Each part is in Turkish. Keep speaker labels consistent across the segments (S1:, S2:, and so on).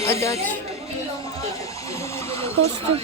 S1: Hadi aç.
S2: Kostüm.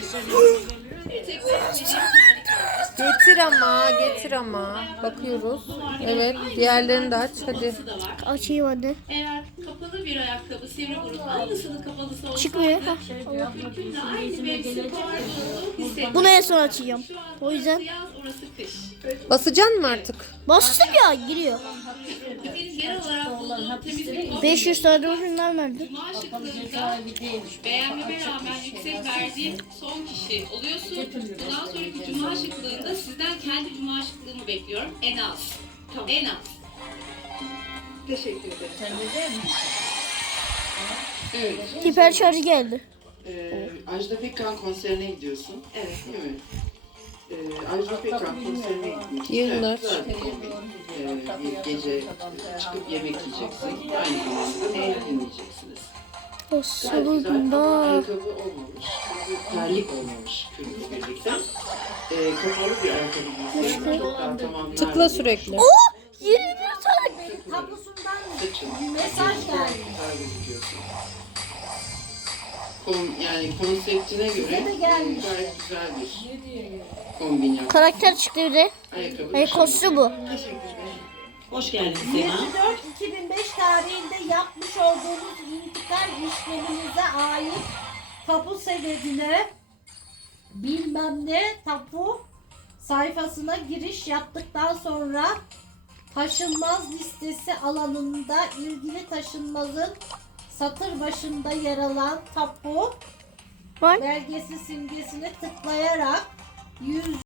S1: Getir ama. Bakıyoruz. Evet, diğerlerini de aç. Hadi.
S2: Açayım hadi.
S3: Eğer kapalı bir ayakkabı sivri burun aynısının kapalısı olsaydı
S2: Çıkmıyor.
S3: mümkün aynı mevsim pardonluğu hissetmek.
S2: Bunu en son açacağım.
S3: Şu anda
S2: O yüzden
S3: orası yaz, orası kış.
S1: Basacaksın mı artık?
S2: bastım ya giriyor.
S3: Benim genel olarak bulduğum temizlik
S2: 500 tane ürünler nerede?
S3: Cuma şıklığında beğenmeme rağmen yüksek verdiğim son kişi oluyorsun. Bundan sonraki cuma şıklığında sizden kendi cuma şıklığımı bekliyorum. En az. En az.
S4: Teşekkür ederim. Evet.
S2: Hiper şarjı geldi.
S4: Ajda Pekkan konserine gidiyorsun. Evet. Değil mi? Ajda Pekkan konserine gitmek.
S1: Yıllar.
S4: Güzel bir kombin. Bir gece çıkıp yemek yiyeceksin. Aynı zamanda ne dinleyeceksiniz.
S2: O
S4: Gayet güzel ama
S2: salonda.
S4: ayakkabı olmamış. Terlik olmamış kürkle birlikte. Kapalı bir ayakkabı giysen çok daha tamamlar.
S1: Tıkla sürekli.
S2: 21 tane.
S5: Tablosundan
S4: Saçın.
S5: mesaj geldi.
S4: Güzel gözüküyorsun. Yani konseptine göre
S5: de gelmiş.
S4: gayet güzel bir kombin yaptın.
S2: Karakter çıktı bir de.
S4: Ayakkabı.
S2: Hayır kostüm bu.
S4: Teşekkür ederim.
S6: Hoş geldin Sema.
S5: 24-2005 tarihinde yapmış olduğunuz intikal işleminize ait tapu senedine bilmem ne tapu sayfasına giriş yaptıktan sonra taşınmaz listesi alanında ilgili taşınmazın satır başında yer alan tapu
S2: Bak.
S5: belgesi simgesini tıklayarak 100